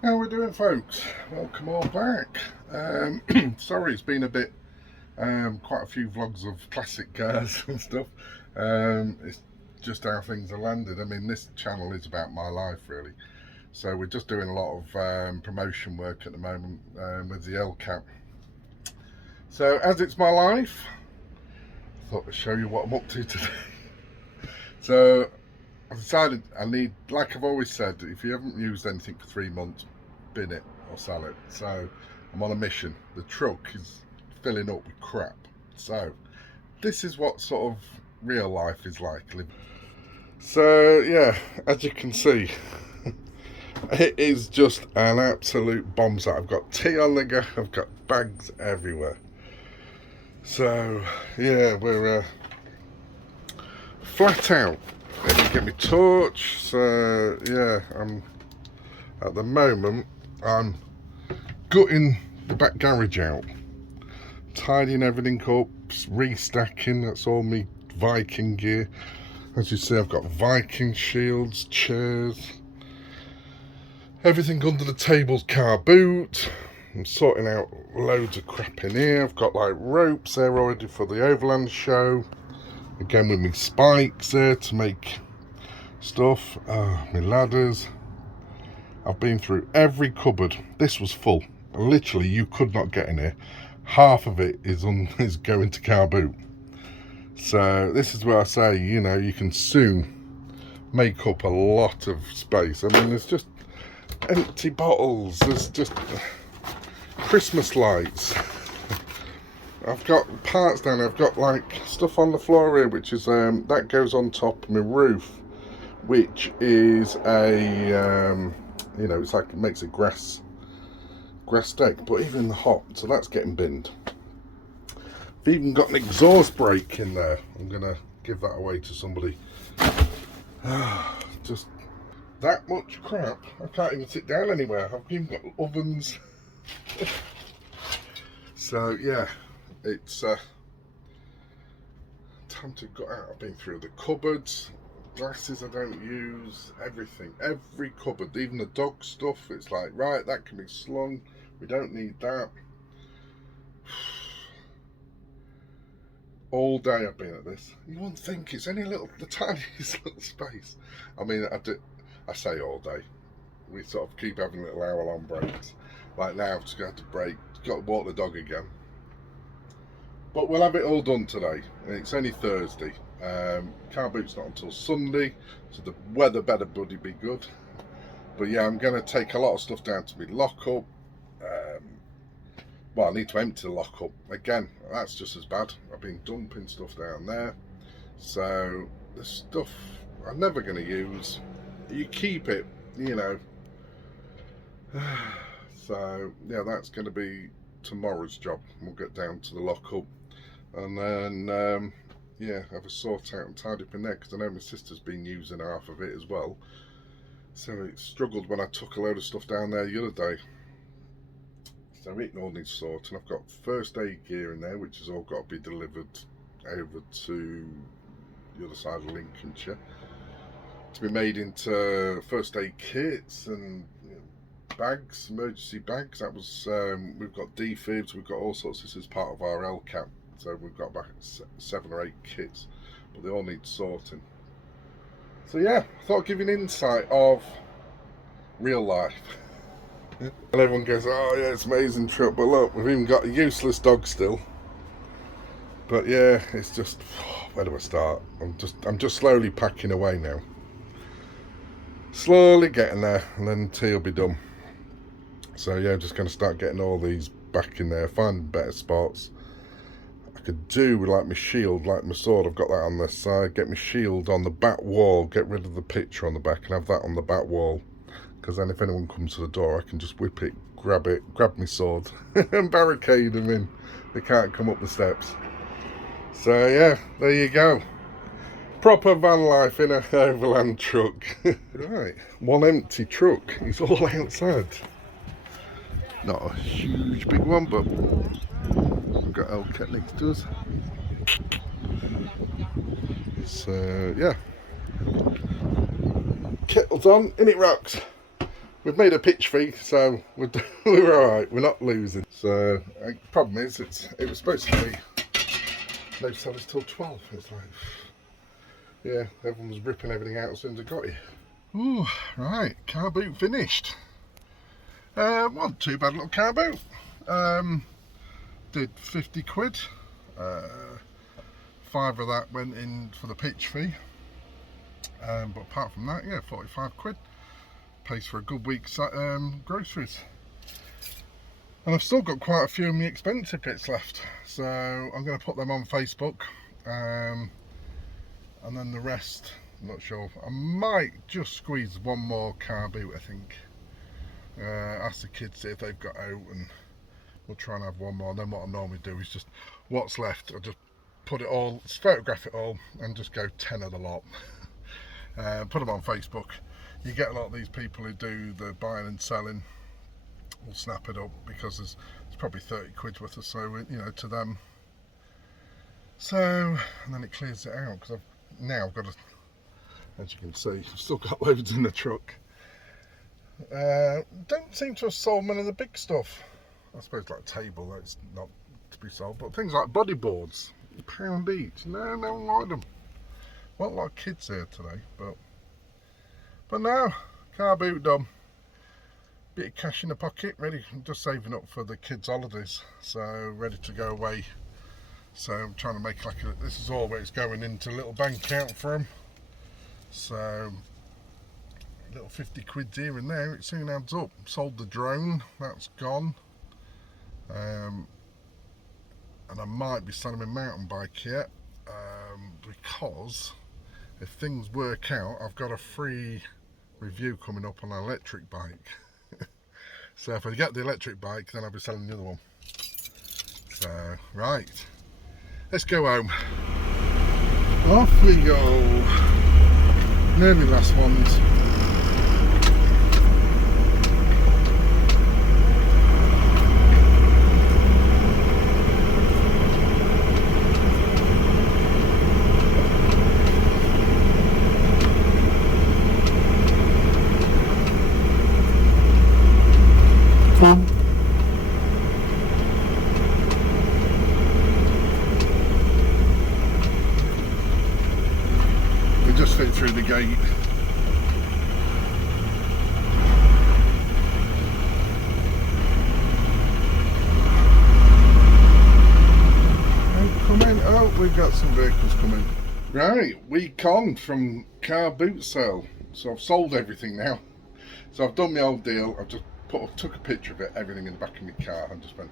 How we doing, folks? Welcome all back. Sorry, it's been a bit, quite a few vlogs of classic cars and stuff. It's just how things are landed. I mean, this channel is about my life, really. So we're just doing a lot of promotion work at the moment with the Wildcamp. So as it's my life, I thought I'd show you what I'm up to today. So I decided I need, like I've always said, if you haven't used anything for 3 months, bin it or sell it. So I'm on a mission. The truck is filling up with crap. So this is what sort of real life is like. So yeah, as you can see, it is just an absolute bomb site. I've got tea on the go, I've got bags everywhere. So yeah, we're flat out. Let me get my torch. So yeah, at the moment I'm gutting the back garage out, tidying everything up, restacking. That's all me Viking gear. As you see, I've got Viking shields, chairs, everything under the table's carboot. I'm sorting out loads of crap in here. I've got like ropes there already for the overland show. Again with me spikes there to make stuff. My ladders. I've been through every cupboard. This was full. Literally, you could not get in here. Half of it is going to carboot. So this is where I say, you know, you can soon make up a lot of space. I mean, there's just empty bottles. There's just Christmas lights. I've got parts down there. I've got like stuff on the floor here, which is that goes on top of my roof, which is a you know, it's like it makes a grass deck, but even the hot, so that's getting binned. I've even got an exhaust brake in there. I'm gonna give that away to somebody. Just that much crap. I can't even sit down anywhere. I've even got ovens. So yeah, it's time to go out. I've been through the cupboards, glasses I don't use, everything, every cupboard, even the dog stuff. It's like, right, that can be slung, we don't need that. All day I've been at this. You wouldn't think it's any little, the tiniest little space. I mean, I say all day. We sort of keep having little hour-long breaks. Like now, I've just got to break, got to walk the dog again. But we'll have it all done today. It's only Thursday. Carboot's not until Sunday, so the weather better bloody be good. But yeah, I'm going to take a lot of stuff down to my lockup. Well, I need to empty the lockup. Again, that's just as bad. I've been dumping stuff down there. So the stuff I'm never going to use, you keep it, you know. So yeah, that's going to be tomorrow's job. We'll get down to the lockup and then yeah, have a sort out and tidy up in there, because I know my sister's been using half of it as well. So it struggled when I took a load of stuff down there the other day. So it all needs sorting. I've got first aid gear in there, which has all got to be delivered over to the other side of Lincolnshire to be made into first aid kits and, you know, bags, emergency bags. That was we've got defibs, we've got all sorts. This is part of our LCAP, so we've got about 7 or 8 kits, but they all need sorting. So yeah, I thought I'd give you an insight of real life. And everyone goes, oh yeah, it's amazing truck, but look, we've even got a useless dog still. But yeah, it's just, where do I start? I'm just slowly packing away now. Slowly getting there, and then tea will be done. So yeah, just going to start getting all these back in there, find better spots. I could do with like my shield, like my sword, I've got that on this side, get my shield on the back wall, get rid of the picture on the back and have that on the back wall. Because then if anyone comes to the door, I can just whip it, grab my sword and barricade them in. They can't come up the steps. So yeah, there you go. Proper van life in a overland truck. Right, one empty truck. It's all outside. Not a huge big one, but we've got Elket next to us. So yeah, kettle's on, in it rocks. we've made a pitch fee, so we're alright, we're not losing. So problem is, it was supposed to be no sellers till 12. It's like, yeah, everyone was ripping everything out as soon as I got here. Ooh, right, car boot finished. Wasn't too bad little car boot. Did 50 quid. 5 of that went in for the pitch fee. But apart from that, yeah, 45 quid. Pays for a good week's groceries. And I've still got quite a few of my expensive bits left. So I'm going to put them on Facebook. And then the rest, I'm not sure. I might just squeeze one more car boot, I think. Ask the kids if they've got out, and we'll try and have one more. And then what I normally do is just what's left, I just put it all, photograph it all, and just go 10 of the lot. Put them on Facebook. You get a lot of these people who do the buying and selling will snap it up, because there's probably 30 quid worth or so, you know, to them. So, and then it clears it out, because I've now got as you can see, I've still got loads in the truck. Don't seem to have sold many of the big stuff. I suppose like table, that's not to be sold, but things like body boards, £1 each. No, I don't like them. Not a lot of kids here today, but no, car boot done. Bit of cash in the pocket, ready, just saving up for the kids' holidays, so ready to go away. So I'm trying to make like this is always going into a little bank account for them. So little 50 quid here and there, it soon adds up. Sold the drone, that's gone. And I might be selling my mountain bike here, because if things work out, I've got a free review coming up on an electric bike. So if I get the electric bike, then I'll be selling the other one. So, right, let's go home. Off we go. Nearly last ones. We just fit through the gate. Oh, we've got some vehicles coming. Right, week on from car boot sale. So I've sold everything now. So I've done my old deal. I've just took a picture of it, everything in the back of my car, and just spent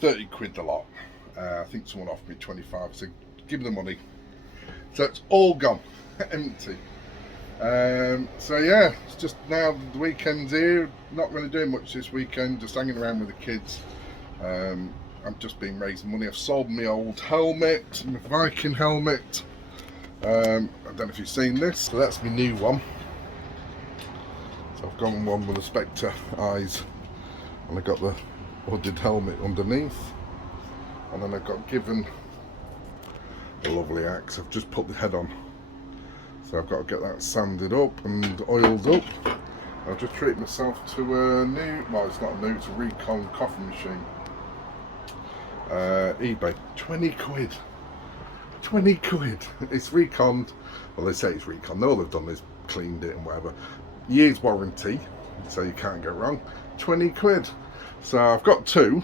30 quid a lot. I think someone offered me 25, so give me the money. So it's all gone, empty. So yeah, it's just now the weekend's here. Not really doing much this weekend, just hanging around with the kids. I've just been raising money. I've sold my old helmet, my Viking helmet. I don't know if you've seen this, so that's my new one. So I've gone one with the Spectre eyes, and I got the hooded helmet underneath, and then I got given a lovely axe. I've just put the head on, so I've got to get that sanded up and oiled up. I've just treated myself to a new, well, it's not a new, it's a Recon coffee machine. eBay, 20 quid. 20 quid. It's reconned. Well, they say it's reconned. All they've done is cleaned it and whatever. Year's warranty, so you can't go wrong. 20 quid. So I've got two,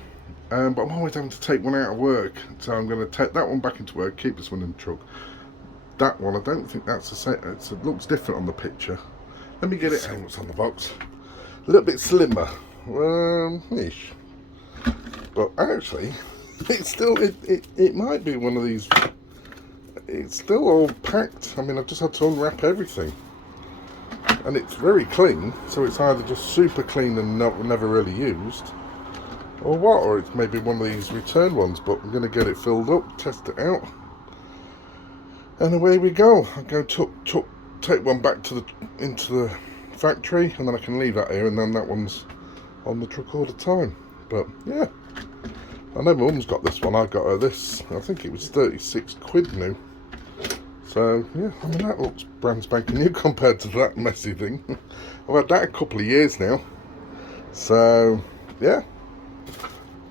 but I'm always having to take one out of work. So I'm going to take that one back into work, keep this one in the truck. That one, I don't think that's the same. It looks different on the picture. Let me get it out. What's on the box? A little bit slimmer, ish. But actually, it's still, it might be one of these. It's still all packed. I mean, I've just had to unwrap everything, and it's very clean. So it's either just super clean and never really used, or what? Or it's maybe one of these return ones. But I'm going to get it filled up, test it out, and away we go. I'll go take one back into the factory, and then I can leave that here, and then that one's on the truck all the time. But yeah, I know my mum's got this one. I got her this. I think it was 36 quid new. So yeah, I mean, that looks brand spanking new compared to that messy thing. I've had that a couple of years now. So, yeah.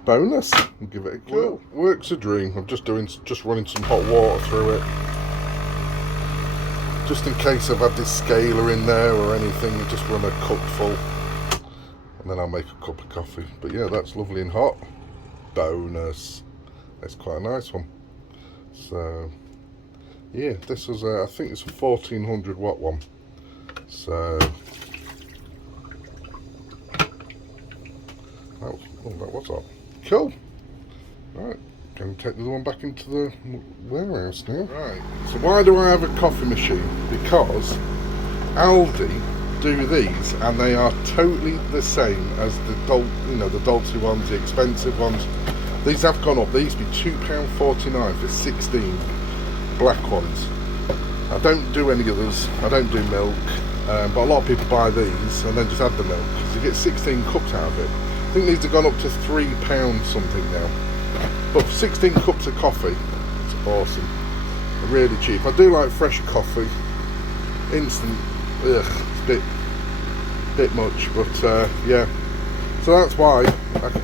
Bonus. I'll give it a go. Works a dream. I'm just running some hot water through it. Just in case I've had this scaler in there or anything, just run a cup full. And then I'll make a cup of coffee. But yeah, that's lovely and hot. Bonus. That's quite a nice one. So, yeah, this was, I think it's a 1400 watt one. So, that was hot. Cool. Right, going to take the other one back into the warehouse now. Right, so why do I have a coffee machine? Because Aldi do these, and they are totally the same as the the Dolce ones, the expensive ones. These have gone up. They used to be £2.49 for 16 black ones. I don't do any others. I don't do milk, but a lot of people buy these and then just add the milk because you get 16 cups out of it. I think these have gone up to £3 something now. But for 16 cups of coffee, it's awesome. They're really cheap. I do like fresh coffee. Instant, ugh, it's a bit much, but yeah. So that's why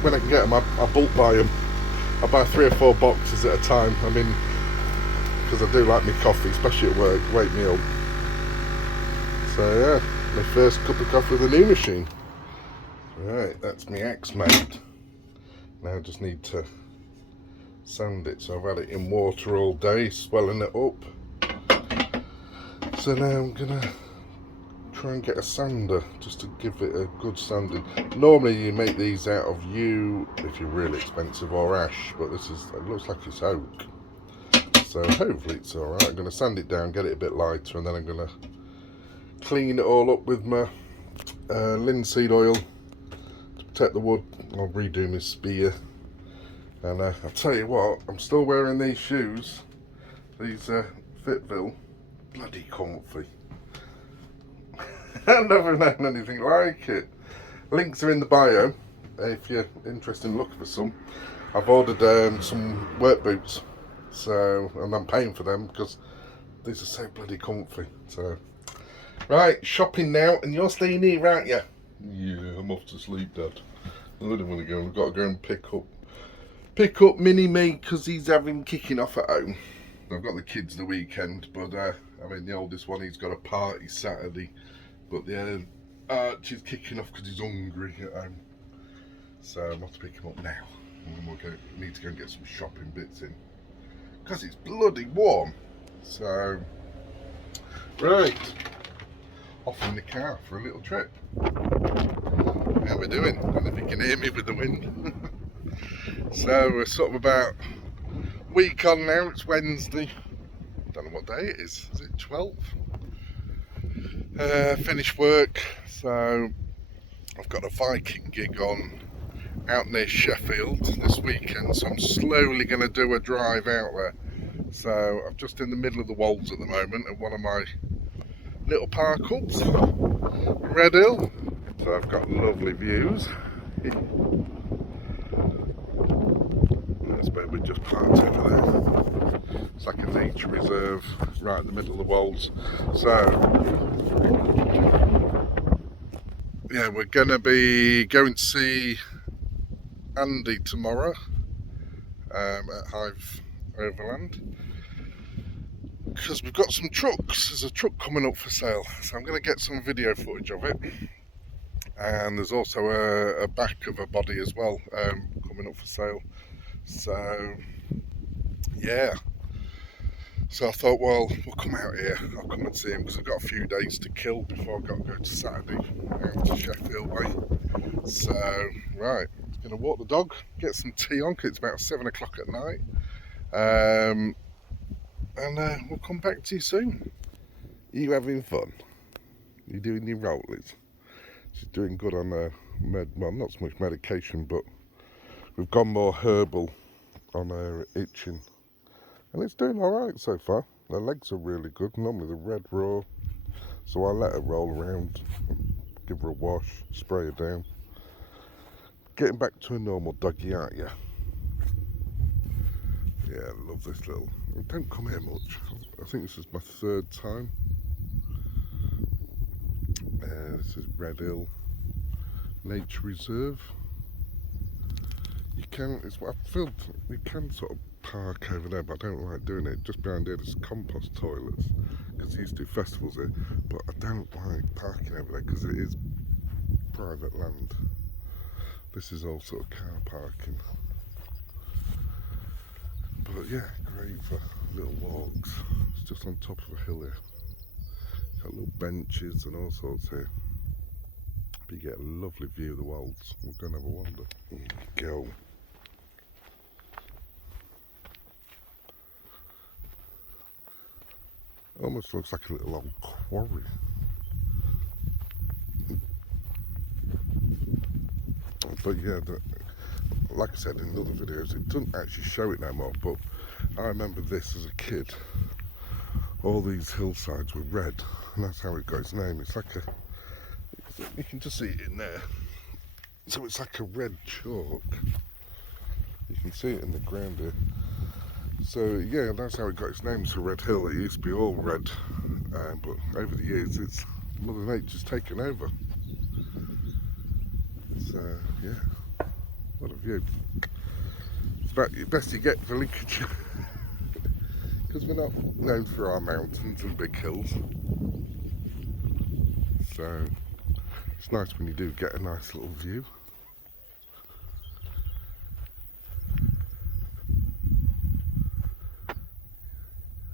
when I can get them, I bulk buy them. I buy 3 or 4 boxes at a time. I mean, because I do like my coffee, especially at work, wake me up. So yeah, my first cup of coffee with a new machine. Right, that's my axe made. Now I just need to sand it. So I've had it in water all day, swelling it up. So now I'm gonna try and get a sander just to give it a good sanding. Normally you make these out of yew if you're really expensive, or ash, but this is, it looks like it's oak. So hopefully it's alright. I'm gonna sand it down, get it a bit lighter, and then I'm gonna clean it all up with my linseed oil. Protect the wood. I'll redo my spear, and I'll tell you what, I'm still wearing these shoes, these Fitville, bloody comfy. I've never known anything like it. Links are in the bio if you're interested in looking for some. I've ordered some work boots, so, and I'm paying for them because these are so bloody comfy. So right, shopping now, and you're staying here, aren't you? Yeah, I'm off to sleep, Dad. I don't want to go. I've got to go and pick up Mini Me because he's having kicking off at home. I've got the kids the weekend, but I mean the oldest one, he's got a party Saturday, but the Archie's kicking off because he's hungry at home. So I'm off to pick him up now, and we'll need to go and get some shopping bits in because it's bloody warm. So right, off in the car for a little trip. How we're doing? I don't know if you can hear me with the wind. So we're sort of about a week on now. It's Wednesday. Don't know what day it is. Is it 12th? Finished work. So I've got a Viking gig on out near Sheffield this weekend. So I'm slowly going to do a drive out there. So I'm just in the middle of the Wolds at the moment at one of my little park hubs, Red Hill. So I've got lovely views. That's where we just parked over there. It's like a nature reserve right in the middle of the Wolds. So yeah, we're gonna be going to see Andy tomorrow at Hive Overland, because we've got some trucks. There's a truck coming up for sale, so I'm going to get some video footage of it. And there's also a back of a body as well coming up for sale. So yeah, so I thought, well, we'll come out here, I'll come and see him, because I've got a few days to kill before I've got to go to Saturday out to Sheffield way. So right, going to walk the dog, get some tea on, because it's about 7 o'clock at night. And we'll come back to you soon. Are you having fun? You doing your rollies? She's doing good on well, not so much medication, but we've gone more herbal on her itching, and it's doing all right so far. Her legs are really good. Normally they're red raw, so I let her roll around, give her a wash, spray her down. Getting back to a normal doggy, aren't you? Yeah, I love this little. I don't come here much. I think this is my 3rd time. This is Red Hill Nature Reserve. You can, I feel you can sort of park over there, but I don't like doing it. Just behind here there's compost toilets, because he used to do festivals here, but I don't like parking over there because it is private land. This is all sort of car parking. But yeah, great for little walks. It's just on top of a hill here. Got little benches and all sorts here. But you get a lovely view of the Wolds. We'll go and have a wander. There you go. Almost looks like a little old quarry. But yeah, like I said in other videos, it doesn't actually show it no more, but I remember this as a kid. All these hillsides were red, and that's how it got its name. It's like you can just see it in there. So it's like a red chalk. You can see it in the ground here. So yeah, that's how it got its name. It's a red hill. It used to be all red, but over the years, it's Mother Nature's taken over. So yeah, what a view. It's about the best you get for Lincolnshire. Because we're not known for our mountains and big hills. So it's nice when you do get a nice little view.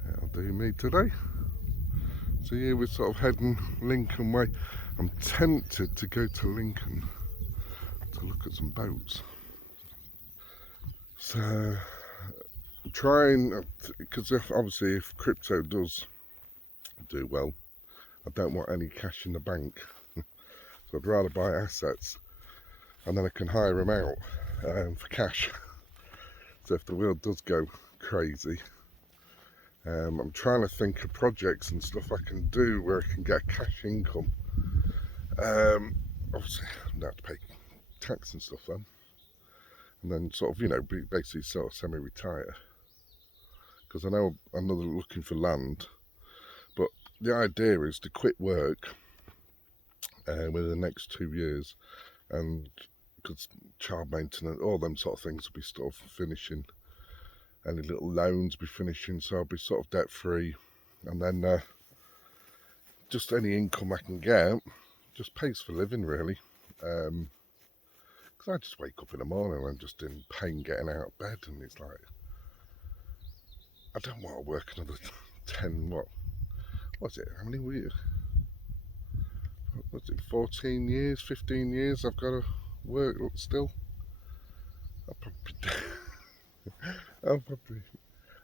That'll do me today. So yeah, we're sort of heading Lincoln way. I'm tempted to go to Lincoln to look at some boats. So I'm trying, because obviously if crypto does do well, I don't want any cash in the bank. So I'd rather buy assets and then I can hire them out for cash. So if the world does go crazy, I'm trying to think of projects and stuff I can do where I can get cash income. Obviously I don't have to pay tax and stuff then. And then sort of, you know, basically sort of semi-retire. Because I know I'm not looking for land, but the idea is to quit work within the next 2 years, and because child maintenance, all them sort of things will be sort of finishing, any little loans be finishing, so I'll be sort of debt free, and then just any income I can get just pays for living really. Because I just wake up in the morning and I'm just in pain getting out of bed, and it's like, I don't want to work another 10, what's it, how many weeks? What's it, 14 years, 15 years I've got to work still? I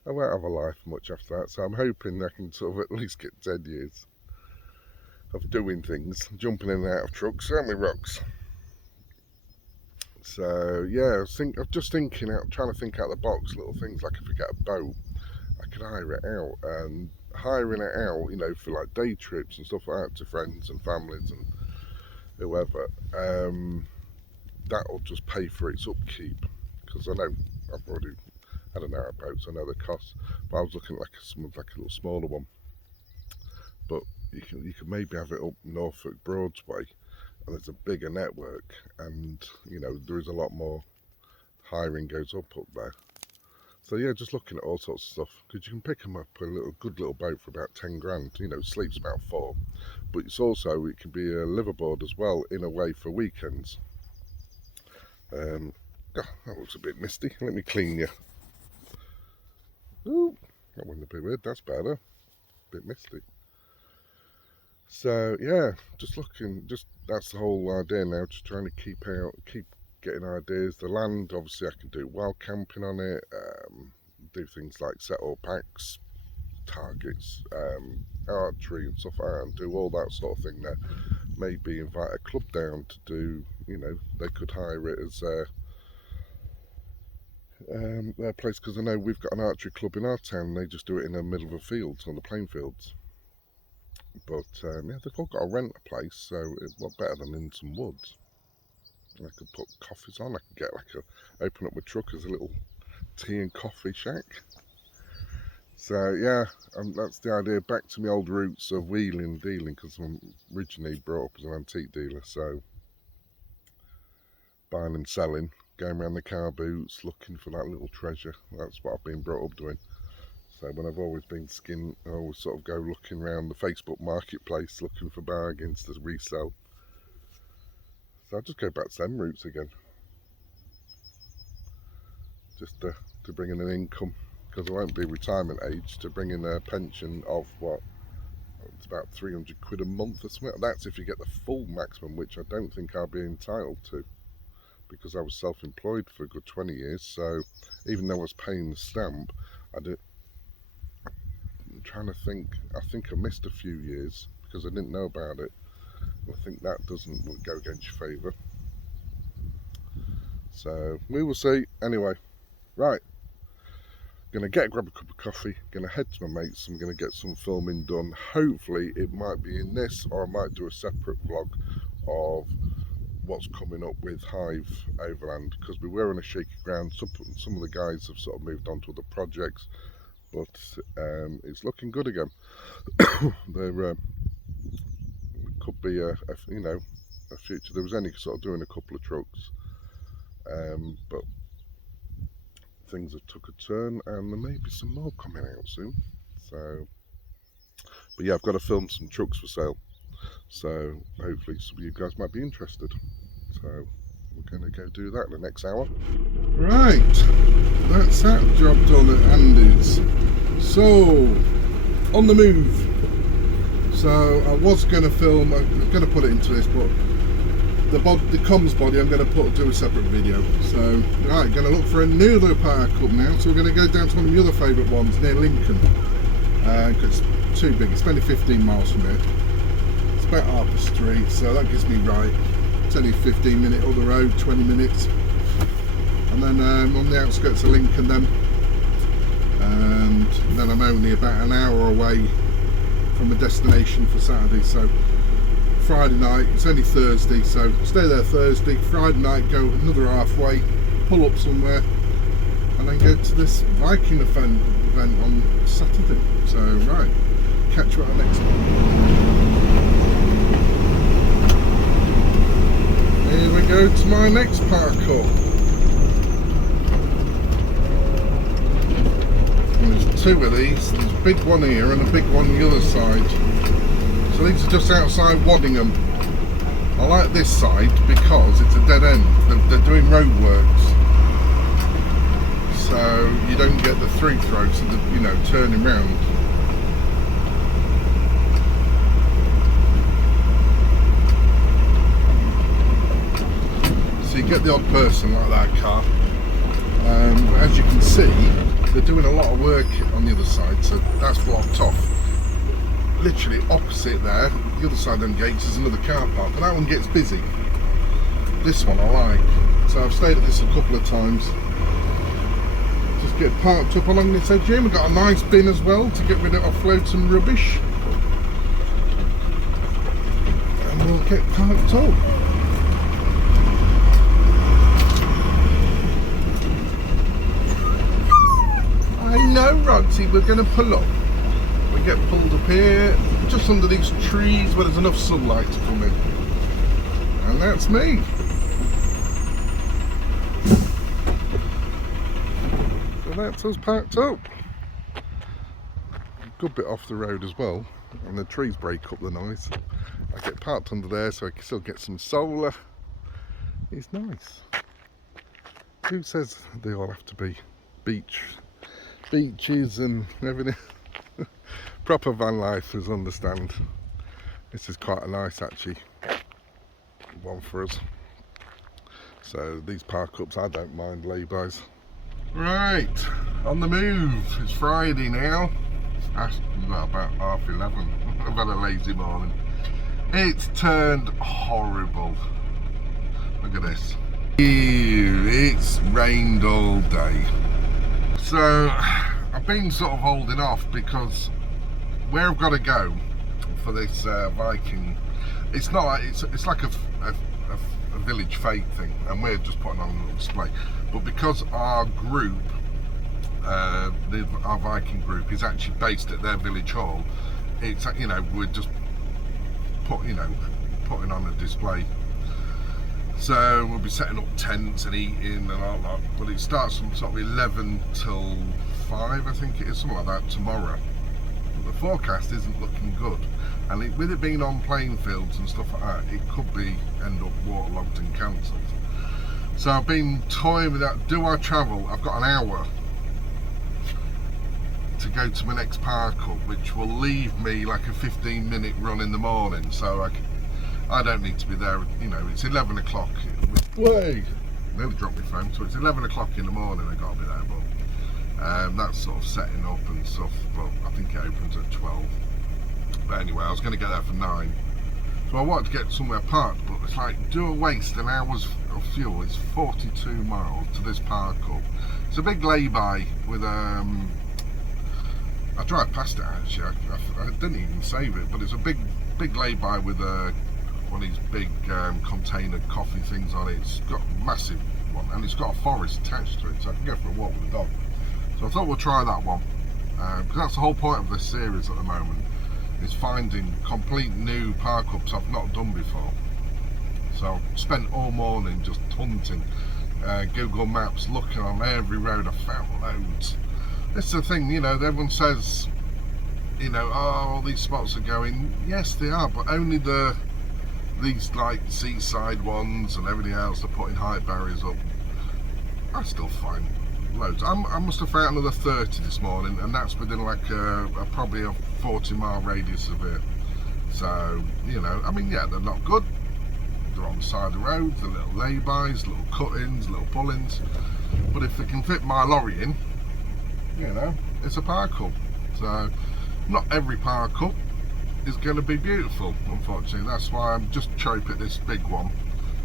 won't have a life much after that, so I'm hoping I can sort of at least get 10 years of doing things, jumping in and out of trucks, aren't we, Rox? So yeah, I'm just thinking out, trying to think out the box, little things like if we get a boat, I could hire it out, and hiring it out, you know, for like day trips and stuff like that to friends and families and whoever, that'll just pay for its upkeep, because I know I've already had an hour boat, so I know the cost, but I was looking at like a little smaller one, but you can maybe have it up Norfolk Broadsway, and there's a bigger network, and you know there is a lot more hiring goes up there. So yeah, just looking at all sorts of stuff, because you can pick them up a good little boat for about 10 grand, you know, sleeps about 4, but it can be a liverboard as well in a way for weekends. Oh, that looks a bit misty, let me clean you. Ooh, that wasn't a bit weird, that's better, a bit misty. So yeah, just looking, that's the whole idea now, just trying to keep getting ideas. The land, obviously I can do wild camping on it, do things like set all packs, targets, archery and stuff like that, and do all that sort of thing there. Maybe invite a club down to do, you know, they could hire it as their place, because I know we've got an archery club in our town, and they just do it in the middle of the fields, on the plain fields. But yeah, they've all got to rent a place, so what better than in some woods? I could put coffees on, I could get open up my truck as a little tea and coffee shack. So yeah, that's the idea. Back to my old roots of wheeling and dealing, because I'm originally brought up as an antique dealer. So buying and selling, going around the car boots, looking for that little treasure. That's what I've been brought up doing. So when I've always been skinned, I always sort of go looking around the Facebook marketplace, looking for bargains to resell. So I'll just go back to them roots again, just to bring in an income, because I won't be retirement age, to bring in a pension of what, it's about 300 quid a month or something. That's if you get the full maximum, which I don't think I'll be entitled to, because I was self-employed for a good 20 years. So even though I was paying the stamp, I'm trying to think, I think I missed a few years because I didn't know about it. I think that doesn't go against your favour. So we will see. Anyway, right. Gonna grab a cup of coffee, gonna head to my mates, I'm gonna get some filming done. Hopefully it might be in this, or I might do a separate vlog of what's coming up with Hive Overland, because we were on a shaky ground. Some of the guys have sort of moved on to other projects, but it's looking good again. There could be a future. There was only sort of doing a couple of trucks, but things have took a turn, and there may be some more coming out soon. So, but yeah, I've got to film some trucks for sale, so hopefully some of you guys might be interested. So we're going to go do that in the next hour. Right, that's that job done at Andy's. So on the move. So I was going to film, I'm going to put it into this, but the comms body I'm going to do a separate video. So right, going to look for another park up now. So we're going to go down to one of my other favourite ones near Lincoln, because it's too big. It's only 15 miles from here. It's about half a street, so that gives me right. It's only a 15-minute up the road, 20 minutes, and then on the outskirts of Lincoln then, and then I'm only about an hour away from a destination for Saturday. So Friday night, it's only Thursday, so stay there Thursday, Friday night go another halfway, pull up somewhere, and then go to this Viking event on Saturday. So right, catch you at the next one. Here we go to my next park up. There's two of these, there's a big one here and a big one on the other side. So these are just outside Waddingham. I like this side because it's a dead end. They're doing roadworks, so you don't get the three throws of the, turning round. So you get the odd person like that car. As you can see, they're doing a lot of work on the other side, so that's blocked off. Literally opposite there, the other side of them gates is another car park, but that one gets busy. This one I like, so I've stayed at this a couple of times. Just get parked up along this edge here. We've got a nice bin as well to get rid of, offload some rubbish, and we'll get parked up. I know, Roxy, we're going to pull up. We get pulled up here, just under these trees where there's enough sunlight to come in. And that's me. So that's us parked up. A good bit off the road as well, and the trees break up the noise. I get parked under there so I can still get some solar. It's nice. Who says they all have to be beaches and everything? Proper van lifers understand. This is quite a nice actually one for us. So these park ups I don't mind laybys. Right, on the move. It's Friday now. Well, about 11:30. I've had a lazy morning. It's turned horrible. Look at this. Ew, it's rained all day. So I've been sort of holding off because where I've got to go for this Viking, it's not like it's like a village fete thing, and we're just putting on a little display. But because our group our Viking group is actually based at their village hall. It's, you know, we're just putting on a display. So we'll be setting up tents and eating and all that. But it starts from sort of 11 till 5, I think it is, something like that, tomorrow. But the forecast isn't looking good. And with it being on playing fields and stuff like that, it could end up waterlogged and cancelled. So I've been toying with that. Do I travel? I've got an hour to go to my next park up, which will leave me like a 15-minute run in the morning. So I don't need to be there, you know, it's 11 o'clock. Way! Nearly dropped my phone, so it's 11 o'clock in the morning, I've got to be there, but that's sort of setting up and stuff, but I think it opens at 12. But anyway, I was going to get there for 9. So I wanted to get somewhere parked, but it's like, do I waste an hour's of fuel? It's 42 miles to this park up. It's a big lay-by with, I drive past it actually, I didn't even save it, but it's a big lay-by with one of these big container coffee things on it. It's got a massive one, and it's got a forest attached to it, so I can go for a walk with the dog. So I thought we'll try that one, because that's the whole point of this series at the moment, is finding complete new park ups I've not done before. So I've spent all morning just hunting, Google Maps, looking on every road. I found loads. This is the thing, you know, everyone says, you know, oh, all these spots are going. Yes, they are, but only these like seaside ones and everything else, they're putting height barriers up. I still find loads. I must have found another 30 this morning, and that's within like probably a 40-mile radius of here. So, you know, I mean, yeah, they're not good. They're on the side of the road, the little lay-bys, little cut-ins, little pull-ins. But if they can fit my lorry in, you know, it's a park up. So, not every park up is going to be beautiful, unfortunately. That's why I'm just cherry-picked at this big one.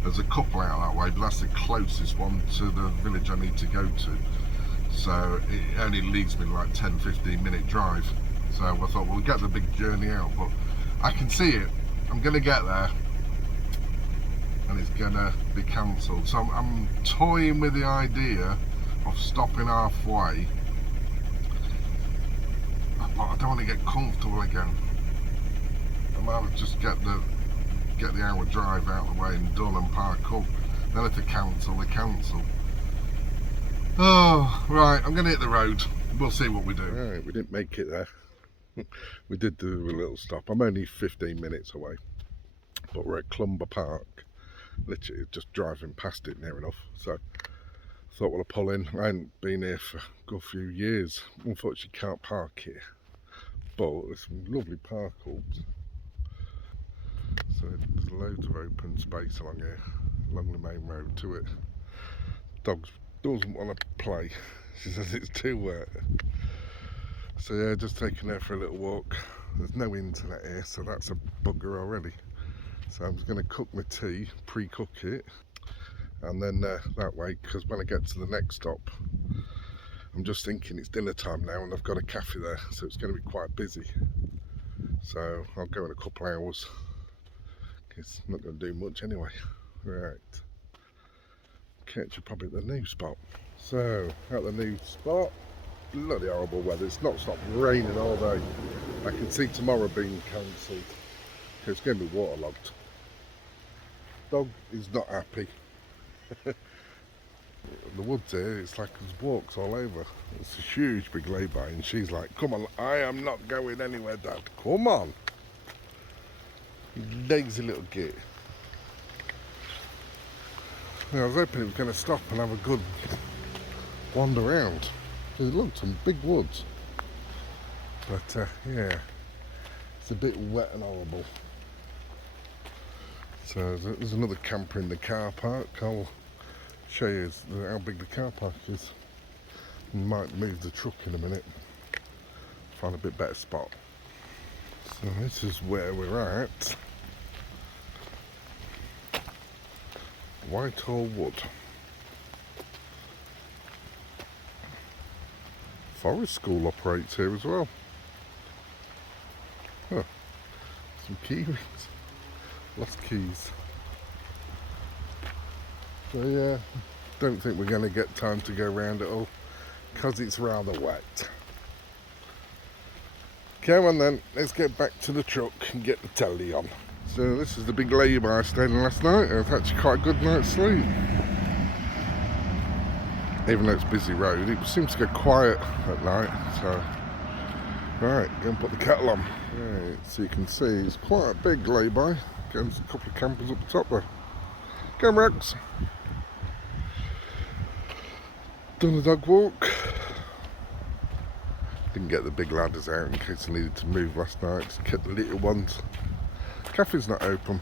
There's a couple out that way, but that's the closest one to the village I need to go to. So it only leaves me like 10-15 minute drive. So I thought we'll get the big journey out, but I can see it. I'm going to get there and it's going to be cancelled. So I'm toying with the idea of stopping halfway. But I don't want to get comfortable again. I might just get the hour drive out of the way and done and park up. Then if they cancel, they cancel. Oh, right, I'm going to hit the road. We'll see what we do. Right, we didn't make it there. We did do a little stop. I'm only 15 minutes away. But we're at Clumber Park. Literally just driving past it near enough. So I thought, well, I'll pull in. I hadn't been here for a good few years. Unfortunately, can't park here. But there's some lovely parkouts. So there's loads of open space along here, along the main road to it. Dog doesn't want to play. She says it's too wet. So yeah, just taking her for a little walk. There's no internet here, so that's a bugger already. So I'm just going to cook my tea, pre-cook it, and then that way, because when I get to the next stop, I'm just thinking it's dinner time now and I've got a cafe there, so it's going to be quite busy. So I'll go in a couple hours. It's not going to do much anyway. Right, catch you probably at the new spot. So at the new spot, bloody horrible weather. It's not stopped raining all day. I can see tomorrow being cancelled. It's going to be waterlogged. Dog is not happy. The woods here, it's like there's walks all over. It's a huge big lay-by and she's like, come on, I am not going anywhere, Dad. Come on. You lazy little git. I was hoping it was going to stop and have a good wander around. Because it looked some big woods. But yeah, it's a bit wet and horrible. So there's another camper in the car park. I'll show you how big the car park is. Might move the truck in a minute. Find a bit better spot. So this is where we're at. Whitehall Wood. Forest School operates here as well. Huh. Some key rings. Lost keys. So yeah, don't think we're going to get time to go around it all. because it's rather wet. Come on then, let's get back to the truck and get the telly on. So this is the big lay-by I stayed in last night. It was actually quite a good night's sleep. Even though it's a busy road, it seems to go quiet at night. So, right, go and put the kettle on. Right, so you can see it's quite a big lay-by. There's a couple of campers up the top there. Go on, Rex. Done the dog walk. Didn't get the big ladders out in case I needed to move last night. Just kept the little ones. Cafe's not open.